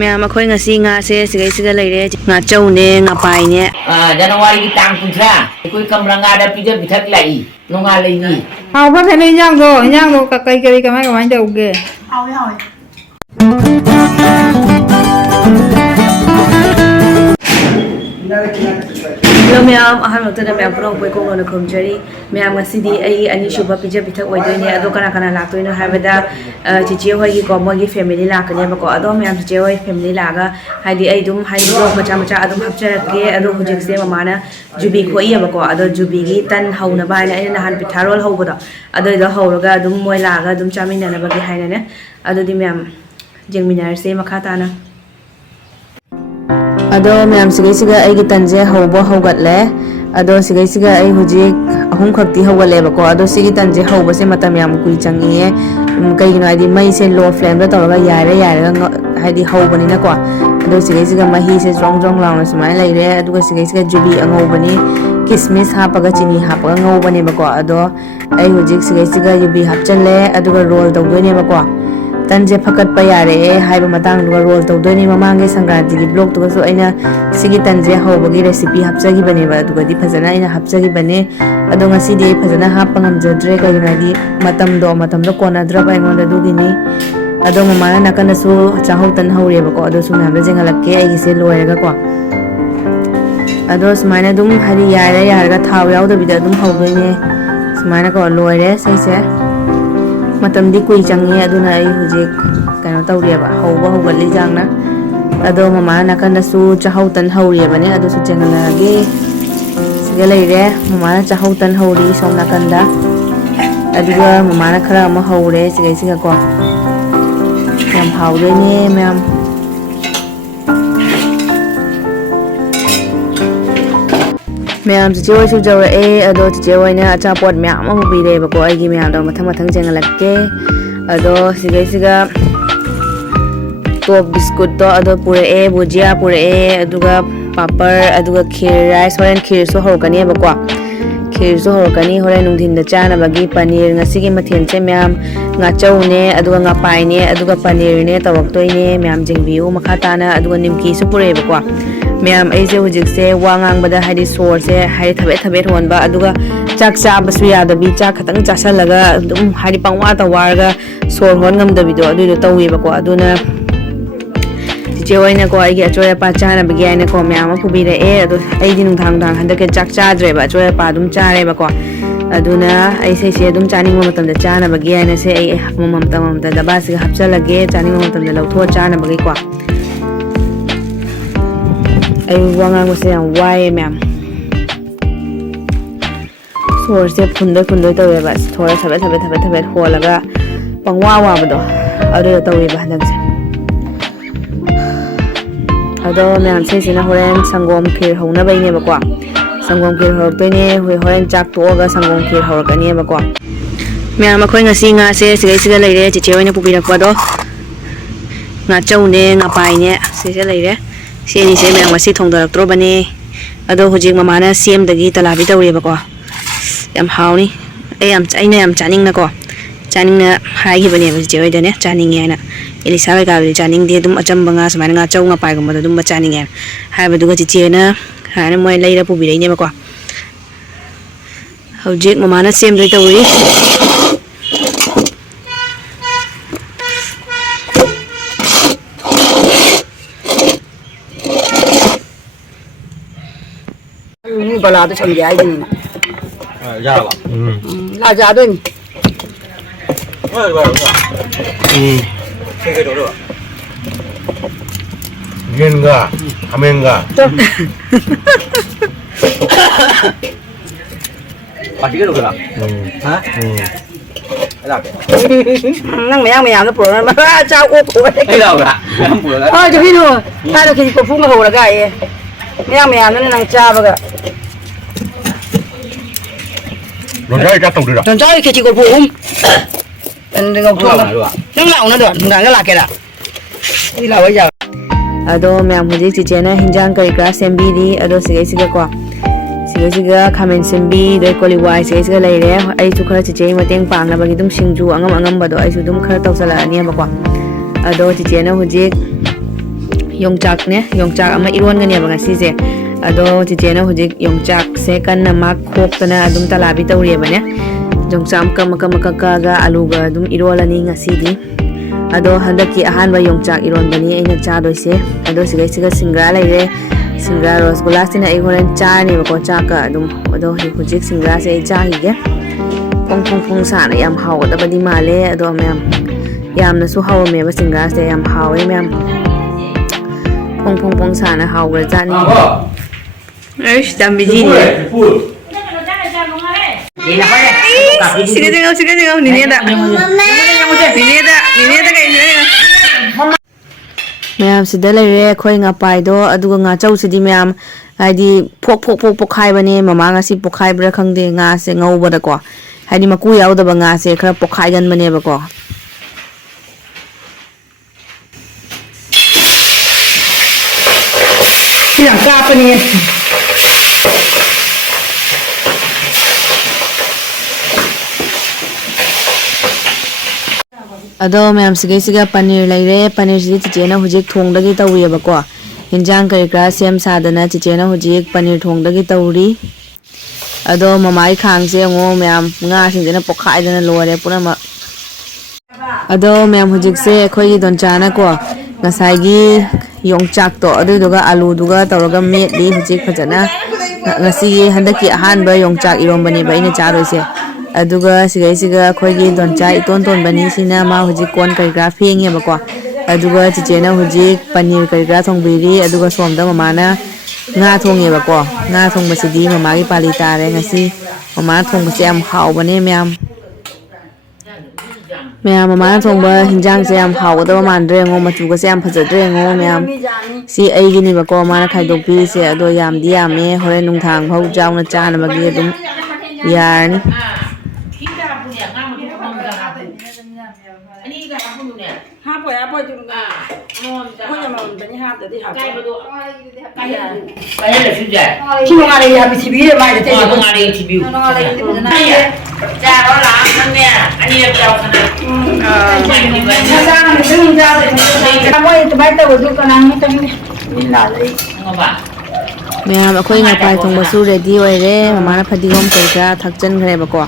Mẹ mà khơi ngà si ngà xe cái lấy đấy ngà trâu nè ngà bài nè. Januari tang putra, koi kamrang ada pija bithak lai, nonga lai ni. Hao bắt thấy nhang rồi cái máy đầu kìa. Hỏi. Hello ma'am, ahal waktu dah ma'am purong kue kong nak kumjari. Ma'am ngasih di ai ani shuba pija bithak wajah ni. Ado kana lak tu ini habeda cici awak komo family lak ni. Bako ado ma'am cici awak family laga. Hai di ai dum hai dum macam adum hapcar ke ado hujik se mamana jubi koi ya bako ado jubi gi tan hau na bai na ini nahan pitharol hau bodo. Ado itu hau raga dum moy laga dum camin na bagi hai na ne. Ado di ma'am jeng minar se makata na. Ado ma'am siga ai gitanje haubo haugatle ado siga ai hujik ahum khakti haugatle bako ado sigi tanje haubo se matam yam kui changi kai gino adi mai se low flame da tawga yare haidi haubani na ko ado siga mahi se strong launa sumai laire adu siga jubi angobani kismis hapaga chini hapaga ngobani bako ado ai hujik siga jubi hapchalle adu roll tawdone bako tanje phakat pa yare haiba matang duga roll tawdoni mamange sangranti gi blog to so aina sigi tanje hawbagi recipe hapchagi bane ba duga di phajana aina hapchagi bane ado ngasi di phajana hapangam jadre ka yunadi matam do kona dra ba ngonda dugini ado mamana nakana su chahau tan haure ba ko ado su na ba jengalakke ai se loiraga ko ado smaina dum hari yare ga thaw yaw da bida dum hawdone smaina ko loire sai se matam di kui changi aduna ai hujik kano tawriya ba haugali jangna ado mama nakanda su chahau tan hauriya bane ado su chengala ge siga leire mama chahau tan hauri som nakanda aduga mama na khara ma haure siga ko yam haure ne ma'am ma'am cici wai su jawa ado cici wai na achapot ma'am ma bi re ba ko ai gi ma'am do mathang jengalakke ado siga top biscuit to ado pure bujia pure aduga papar aduga kheer rice horen kheer so horkani ba ko kheer so horkani horen nungthin da chana bagi paneer ngasi gi mathen che ma'am nga chau ne aduga nga pai ne aduga paneer ne tawak toi ne ma'am jengbiu makha tana aduga nimki su pure ba ko ma'am ai je hujik se wangang bada haidi sor se haidi thabe hon ba aduga chak cha basu ya da bi cha khatang cha salaga dum haidi pangwa ta warga sor hon ngam da bi do adu tawi ba ko aduna je waina ko ai ge achoya pa cha na bi ai na ko ma'am pu bi re adu ai din thang handa ke chak cha dre ba achoya pa dum cha re ba ko aduna ai se dum chani mo matam da cha na ba ge ai na se ai mamam da ba se hapchalage chani mo matam da lawtho cha na ba ge ko ai wangang ko se yang wai ma'am sor se phundoi tawe ba thora thabe holaga pangwa wa ba do ado tawe ba hanang se ado ma'am se sina horen sangom khir hona bai ne ba ko sangom khir hor pe ne horen chak to ga sangom khir hor ka ne ba ko ma'am khoi ngasi nga se siga leire chi che oina pubi rakwa do nga chau ne nga pai ne se leire Sini se ma'am masih thong darak tro bane ado hujik mama na CM dagi talabi tawri ba ko yam hauni yam chaning na ko chaning na hai gi bane ba je wai da ne chaning ya na ili sabai ka bi chaning de dum acham banga samana nga chau nga pai ko ma dum ba chaning ya hai ba du ga chi che na ha na moi leira pu bi ne ba ko hujik mama na CM dai tawri Bala to chon gái gì ra là là ra đây cái đồ được Genga Amenga Pasti cái đồ được hả năng mày ăn nó bữa mà chao ô cổ cái đâu cả thôi cho biết rồi ta được thì cổ phun cái hồ là cái mày ăn nó năng cha vậy rồi cái tàu được rồi cái chỉ cổ phun đừng có phun nó lỏng nó được đừng cái là cái đó đi là bây giờ ado ma'am hujik chi chena hinjang kari kra sembi di ado siga ko siga khamen sembi doi koli wai siga leire ai chu khara chi che mateng pang na bagi dum singju angam ba do ai chu dum khara taw sala ani ba ko ado chi chena hujik yongchakne yongchak ama ironganeba ngasise ado chichena hujik yongchak se kanna mak khoktana adum talabi tawriyebane yongcham ka ga alu ga adum irolani ngasidi ado handaki ahanba yongchak ironbani aina chadoise ado siga singra laire singra rosgulla sina ai horen chani bako chaka adum ado hujik singra se chahige pong sana yam hawdabadi male ado mem yamna su hawme ba singra se yam hawe mem pong sana hawga jani eish damiji ni Sige tinggal ni da ma'am सिदा लेरे खोई nga pai do aduga nga chau sidi ma'am haidi phok khai bane mama nga si pokhai bra khangde nga se ngau bada ko haidi maku yaw da ba nga se khara pokhai gan bane ba ko yang ka ni ado ma'am सिगा पनीर लेरे पनीर जी चिचेना हुजिक थोंदगी तौरियबा को हिंजांग करिकरा सेम सादना चिचेना हुजिक पनीर थोंदगी तौरी ado mamai khang se ngo ma'am nga singena pokhai lore pura ado ma'am हुजिक से खोई don chana ko ngasai gi yongchak to adu duga alu duga tawraga metli hujik phajana ngasi handaki ahanba yongchak irombani ba ina charoise aduga siga khoigi doncha iton bani sina ma huji kon karigra fengi bako aduga chichena huji paneer karigra thongbiri aduga somda mamana nga thongi bako nga thongba sidi mama gi pali tare ngasi mama thongba se am hawbane ma'am ममा थोंबा हिंजांग से हम हावदबा मानद्रे ngo machuga se am phajadre ngo ma'am si aigi ni bako mana khaidokpi se ado yamdi yame hore nungthang phau jawna chana magi adum yarni Cuma ada yang habis biru, mai de Có ngài đi thì biểu. Cha đó là anh nè, anh em chào khán giả. Như vậy không bạn. Ma'am अखोई nga pai thong basu ready oire mama na phadigom kaika thakchan khare bako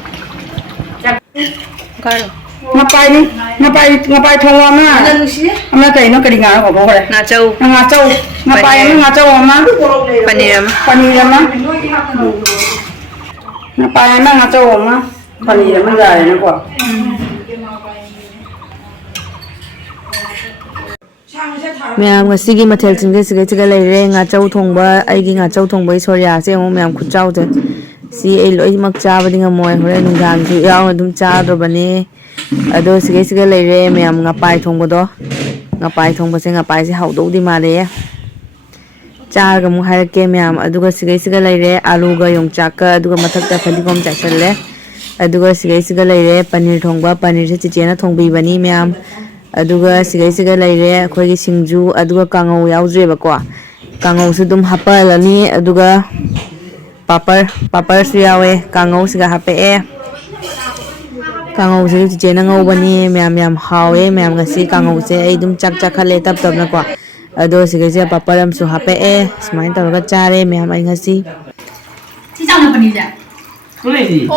ngapai thong ma ama kai no kadi nga ko ko na chau ngapai ma paneer ma ngapai ma ngachau ma paneer ma ga na ko ma'am ngasi mathel chiga leire nga chau thongba aigi nga chau thongbai sorya se mo ma'am khutchau de si ei loi mak cha badi nga moi hore nungdang ju yaw adum cha do bani ado siga leire ma'am nga pai thongba do nga pai thongba se nga pai se haudo di male cha ga mu har ke ma'am aduga siga leire alu ga yongchak ka aduga mathak ta phadigom cha challe aduga siga leire paneer thongba paneer se chichena thongbi bani ma'am aduga siga leire akhoi singju aduga kangau yaujre bako kangau su dum hapalani aduga papar su yawe kangau siga hape kangau se jena ngau bani myam hawe myam ngasi kangau se ai dum chak khale tap na ko ado siga paparam su hape smain tawga chare myam ai ngasi chi chang na pani ja Cái gì?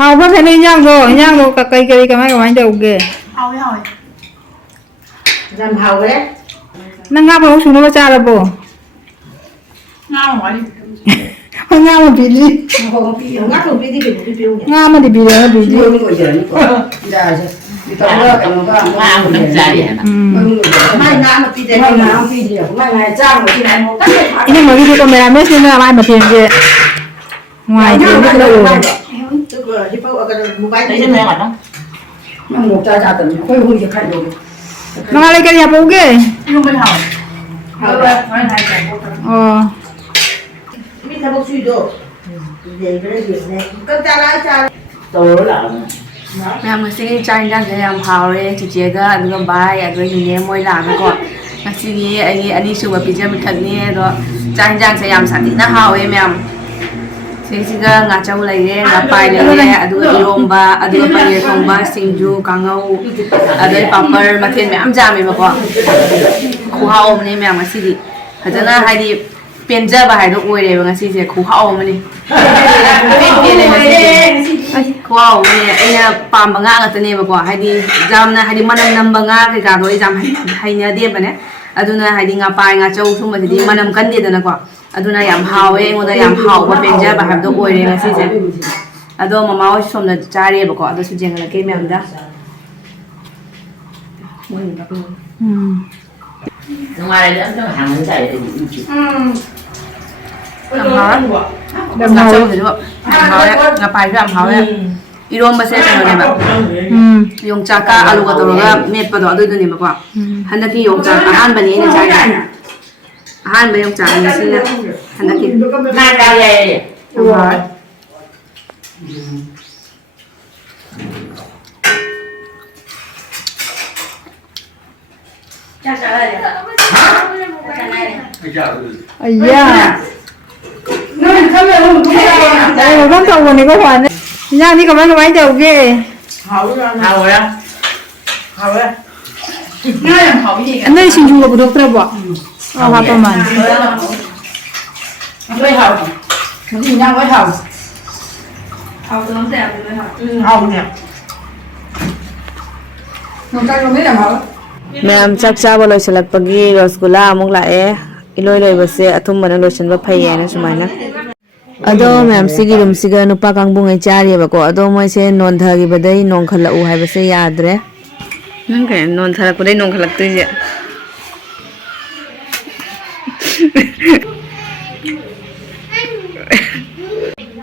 hao ba thế này nhang rồi cả cây cái mai cái đầu kìa hao rồi Làm hào đấy. nó ngáp nó xuống nó cha là bồ ngao rồi nó ngáp mà bị đi Ngắt một cái gì bị tiêu nhỉ? ngáp mà thì bị đấy bị đi Tiêu nó gọi giờ nó. Dạ chứ. Đi tao ra cầm nó vào. Hoa một năm dài hả? Mai ngã một tí đấy. Mai ngã một tí đấy. Mai ngày trang một tí này. nhưng mà cái con mẹ biết nên là ai mà tiền gì ngoài thì biết đâu Tức là đi phao ở cái mobile Đấy đấy. cho mẹ mặt không? Nó một cha cha tận khôi hôi được khách rồi. nó lấy cái nhà bố kìa không bên hậu Hào rồi. Mai ngày chạy vô. Biết sao bốc suy rồi. Để cái việc này. Con cha lại cha. Tôi là ma'am ngasi chai jang se yam haure chiche ga aduga bai aduga hine moi la na ko ngasi gi ai ani su ba pija mi thagni do chai jang se yam sati na hawe ma'am ꯁꯤꯁꯤꯒ ꯉꯥꯆꯧ ꯂꯩꯔꯦ ꯉꯥꯄꯥꯏ ꯂꯩꯔꯦ ꯑꯗꯨꯒ ꯏꯔꯣꯝꯕ ꯑꯗꯨꯒ ꯄꯅꯤꯔ ꯊꯣꯡꯕ ꯁꯤꯡꯖꯨ ꯀꯥꯡꯉꯧ ꯑꯗꯩ ꯄꯥꯄꯔ ꯃꯊꯦꯜ ꯃꯌꯥꯝ ꯌꯥꯝꯃꯦꯕꯀꯣ ꯈꯨꯍꯥꯎ ꯑꯃꯅꯦ ꯃꯌꯥꯝ ꯉꯁꯤꯗꯤ ꯐꯖꯅ ꯍꯥꯏꯗꯤ ꯄꯦꯟꯖꯕ ꯍꯥꯏꯗꯣ ꯑꯣꯏꯔꯦꯕ ꯉꯁꯤꯁꯦ ꯈꯨꯍꯥꯎ ꯑꯃꯅꯤ ꯈꯨꯍꯥꯎ ꯑꯃꯅꯦ ꯑꯩꯅ ꯄꯥꯝꯕ ꯉꯥ ꯉꯥꯛꯇꯅꯦꯕꯀꯣ ꯍꯥꯏꯗꯤ ꯌꯥꯝꯅ ꯍꯥꯏꯗꯤ ꯃꯅꯝ ꯅꯝꯕ ꯉꯥ ꯀꯩꯀꯥꯗꯣ ꯑꯩ ꯌꯥꯝ ꯍꯩꯅꯗꯦꯕꯅꯦ ꯑꯗꯨꯅ ꯍꯥꯏꯗꯤ ꯉꯥꯄꯥꯏ ꯉꯥꯆꯧ ꯁꯨꯝꯕꯁꯤꯗꯤ ꯃꯅꯝ ꯀꯟꯗꯦꯗꯅꯀꯣ ꯑꯗꯨꯅ ꯌꯥꯝ ꯍꯥꯎꯋꯦ ꯑꯩꯉꯣꯟꯗ ꯌꯥꯝ ꯍꯥꯎꯕ ꯄꯦꯟꯖꯕ ꯍꯥꯏꯕꯗꯣ ꯑꯣꯏꯔꯦ ꯉꯁꯤꯁꯦ ꯑꯗꯣ ꯃꯃꯥ ꯍꯣꯏ ꯁꯣꯝꯗ ꯆꯥꯔꯦꯕꯀꯣ ꯑꯗꯨꯁꯨ ꯌꯦꯡꯍꯜꯂꯛꯀꯦ ꯃꯌꯥꯝꯗ ꯅꯨꯡꯉꯥꯏꯔꯦ ꯑꯝꯇꯪ ꯍꯥꯡꯉ ꯆꯥꯏ ꯉꯥꯆꯧꯁꯤꯁꯨ ꯌꯥꯝ ꯍꯥꯎꯋꯦ ꯉꯥꯄꯥꯏꯁꯨ ꯌꯥꯝ ꯍꯥꯎꯋꯦ ꯏꯔꯣꯝꯕꯁꯦ ꯀꯩꯅꯣꯅꯦꯕ ꯌꯣꯡꯆꯥꯛꯀ ꯑꯂꯨꯒ ꯇꯧꯔꯒ ꯃꯦꯠꯄꯗꯣ ꯑꯗꯨꯏꯗꯨꯅꯦꯕꯀꯣ ꯍꯟꯗꯛꯀꯤ ꯌꯣꯡꯆꯥꯛ ꯑꯍꯥꯟꯕꯅꯤ ꯑꯩꯅ ꯆꯥꯏꯁꯦ ꯑꯍꯥꯟꯕ ꯌꯣꯡꯆꯥꯛꯅꯤ ꯉꯁꯤꯅ ꯍꯟꯗꯛꯀꯤ ꯌꯥꯝ ꯍꯥꯎꯋꯦ ꯑꯩꯌꯥ ꯃꯐꯝ ꯇꯧꯕꯅꯤꯀꯣ ꯍꯣꯏ ꯏꯟꯖꯥꯡꯗꯤ ꯀꯃꯥꯏ ꯇꯧꯒꯦ ꯍꯥꯎꯔꯦ ꯉꯥ ꯌꯥꯝ ꯍꯥꯎꯏ ꯅꯣꯏ ꯁꯤꯡꯖꯨꯒ ꯄꯨꯊꯣꯛꯇ꯭ꯔꯕꯣ ꯍꯥꯞꯄ ꯃꯥꯜꯂꯦ lôi hồng cái gì nhau với hồng hồng nè nồi canh không biết làm hả ꯃꯌꯥꯝ ꯆꯥꯛ ꯆꯥꯕ ꯂꯣꯏꯁꯤꯜꯂꯛꯄꯒꯤ ꯔꯁꯒꯨꯜꯂꯥ ꯑꯃꯨꯛ ꯂꯥꯛꯑꯦ ꯏꯂꯣꯏ ꯂꯣꯏꯕꯁꯦ ꯑꯊꯨꯝꯕꯅ ꯂꯣꯏꯁꯤꯟꯕ ꯐꯩꯌꯦꯅ ꯁꯨꯃꯥꯏꯅ ꯑꯗꯣ ꯃꯌꯥꯝ ꯁꯤꯒꯤ ꯔꯨꯝꯁꯤꯒ ꯅꯨꯄꯥ ꯀꯥꯡꯕꯨꯉꯩ ꯆꯥꯔꯤꯌꯦꯕꯀꯣ ꯑꯗꯣ ꯃꯣꯏꯁꯦ ꯅꯣꯟꯊꯈꯤꯕꯗꯩ ꯅꯣꯡꯈꯠꯂꯛꯎ ꯍꯥꯏꯕꯁꯦ ꯌꯥꯗ꯭ꯔꯦ ꯅꯪ ꯀꯩ ꯅꯣꯟꯊꯔꯛꯄꯗꯩ ꯅꯣꯡꯈꯠꯂꯛꯇꯣꯏꯁꯦ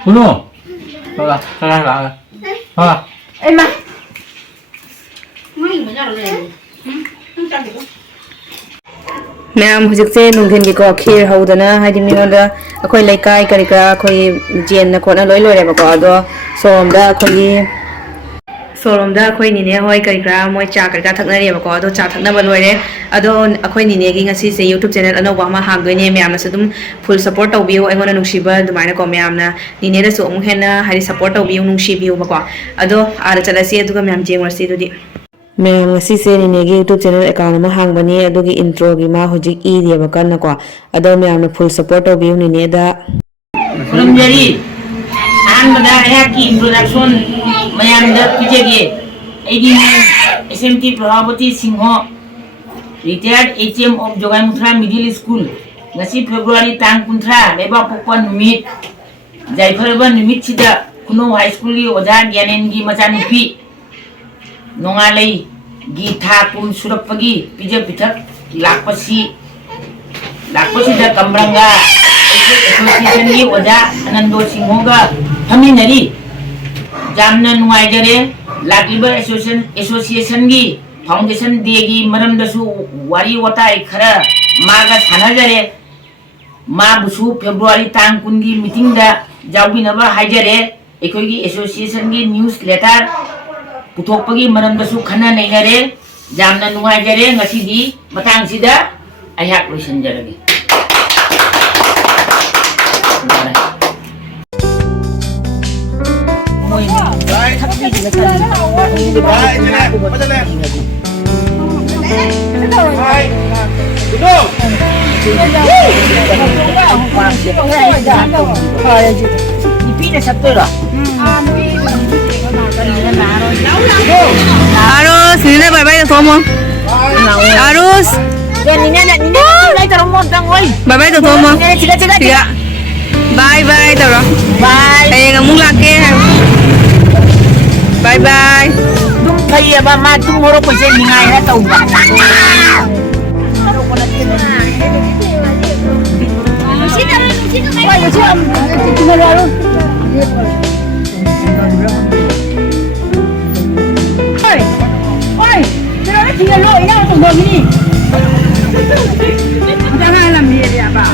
Bruno. Hola, hola. Hola. ê mà ꯃꯌꯥꯝ ꯍꯧꯖꯤꯛꯁꯦ ꯅꯨꯡꯊꯤꯟꯒꯤꯀꯣ ꯈꯤꯔ ꯍꯧꯗꯅ ꯍꯥꯏꯗꯤ ꯃꯤꯉꯣꯟꯗ ꯑꯩꯈꯣꯏ ꯂꯩꯀꯥꯏ ꯀꯔꯤ ꯀꯔꯥ ꯑꯩꯈꯣꯏ ꯖꯦꯟꯅ ꯈꯣꯠꯅ ꯂꯣꯏ ꯂꯣꯏꯔꯦꯕꯀꯣ ꯑꯗꯣ ꯁꯣꯔꯣꯝꯗ ꯑꯩꯈꯣꯏ ꯅꯤꯅꯦ ꯍꯣꯏ ꯀꯔꯤ ꯀꯔꯥ ꯃꯣꯏ ꯆꯥ ꯀꯔꯤ ꯀꯔꯥ ꯊꯛꯅꯔꯤꯑꯕꯀꯣ ꯑꯗꯣ ꯆꯥ ꯊꯛꯅꯕ ꯂꯣꯏꯔꯦ ꯑꯗꯣ ꯑꯩꯈꯣꯏ ꯅꯤꯅꯦꯒꯤ ꯉꯁꯤꯁꯦ ꯌꯨꯇꯨꯕ ꯆꯦꯅꯦꯜ ꯑꯅꯧꯕ ꯑꯃ ꯍꯥꯡꯗꯣꯏꯅꯦ ꯃꯌꯥꯝꯅꯁꯨ ꯑꯗꯨꯝ ꯐꯨꯜ ꯁꯞꯄꯣꯔꯠ ꯇꯧꯕꯤꯌꯨ ꯑꯩꯉꯣꯟꯗ ꯅꯨꯡꯁꯤꯕ ꯑꯗꯨꯃꯥꯏꯅꯀꯣ ꯃꯌꯥꯝꯅ ꯅꯤꯅꯦꯗꯁꯨ ꯑꯃꯨꯛ ꯍꯦꯟꯅ ꯍꯥꯏꯗꯤ ꯁꯞꯄꯣꯔꯠ ꯇꯧꯕꯤꯌꯨ ꯅꯨꯡꯁꯤꯕꯤꯌꯨꯕꯀꯣ ꯑꯗꯣ ꯑꯥꯗ ꯆꯠꯂꯁꯤ ꯑꯗꯨꯒ ꯃꯌꯥꯝ ꯌꯦꯡꯉꯨꯔꯁꯤ ꯑꯗꯨꯗꯤ ꯃꯌꯥꯝ ꯉꯁꯤꯁꯦ ꯅꯤꯅꯦꯒꯤ ꯌꯨꯇꯨꯕ ꯆꯦꯅꯦꯜ ꯑꯦꯀꯥꯎꯟ ꯑꯃ ꯍꯥꯡꯕꯅꯤ ꯑꯗꯨꯒꯤ ꯏꯟꯇ꯭ꯔꯣꯒꯤ ꯃꯥ ꯍꯧꯖꯤꯛ ꯏꯔꯤꯑꯕ ꯀꯟꯅꯀꯣ ꯑꯗꯣ ꯃꯌꯥꯝꯅ ꯐꯨꯜ ꯁꯞꯄꯣꯔꯠ ꯇꯧꯕꯤꯌꯨ ꯅꯤꯅꯦꯗ ꯈꯨꯔꯨꯝꯖꯔꯤ ꯑꯍꯥꯟꯕꯗ ꯑꯩꯍꯥꯛꯀꯤ ꯏꯟꯇ꯭ꯔꯣꯗꯛꯁꯟ ꯃꯌꯥꯝꯗ ꯄꯤꯖꯒꯦ ꯑꯩꯒꯤ SMT Prabhabati Singha retired HM of Jogaimuthra middle school ꯉꯁꯤ ꯐꯦꯕ꯭ꯔꯨꯋꯥꯔꯤ ꯇꯥꯡ 30 ꯂꯩꯕꯥꯛꯄꯣꯛꯄ ꯅꯨꯃꯤꯠ ꯌꯥꯏꯐꯔꯕ ꯅꯨꯃꯤꯠꯁꯤꯗ ꯈꯨꯅꯧ ꯍꯥꯏ ꯁ꯭ꯀꯨꯜꯒꯤ ꯑꯣꯖꯥ ꯒ꯭ꯌꯥꯅꯦꯟꯒꯤ ꯃꯆꯥꯅꯨꯄꯤ ꯅꯣꯡꯉꯥꯂꯩꯒꯤ ꯊꯥ 10 ꯁꯨꯔꯛꯄꯒꯤ ꯄꯤꯖ ꯄꯤꯊꯛ ꯂꯥꯛꯄꯁꯤꯗ ꯀꯝꯕ꯭ꯔꯪꯒ एसोसिएशन ओजा आनंदो सिंहोगा फमीनरी जामना नुआइजरे लागिबा एसोसिएशन की फाउंडेशन डे की मरमदसु वारी वताई खरा मागा सानाजरे मा बुसु फेब्रुवारी तांग 10 की मीटिंग दा जाउबिनबा हाइजरे एकोगी एसोसिएशन की न्यूज लेटर पुथोकपगी मरमदसु खना नैनरे जामना नुआइजरे ngasiदी matangsida ayhak loisanjaragi Arus, Nina bye-bye to Tomo. Arus. Bye-bye to Tomo. Tiga. Bye-bye taro. Bye. Ay ngamung laki. Bye-bye. Dung kaya ba ma dung horo ko sen ningay na tao ba. ôi pero nó chỉ là lỗi nhau tổng đồng đi chẳng ai làm gì vậy bà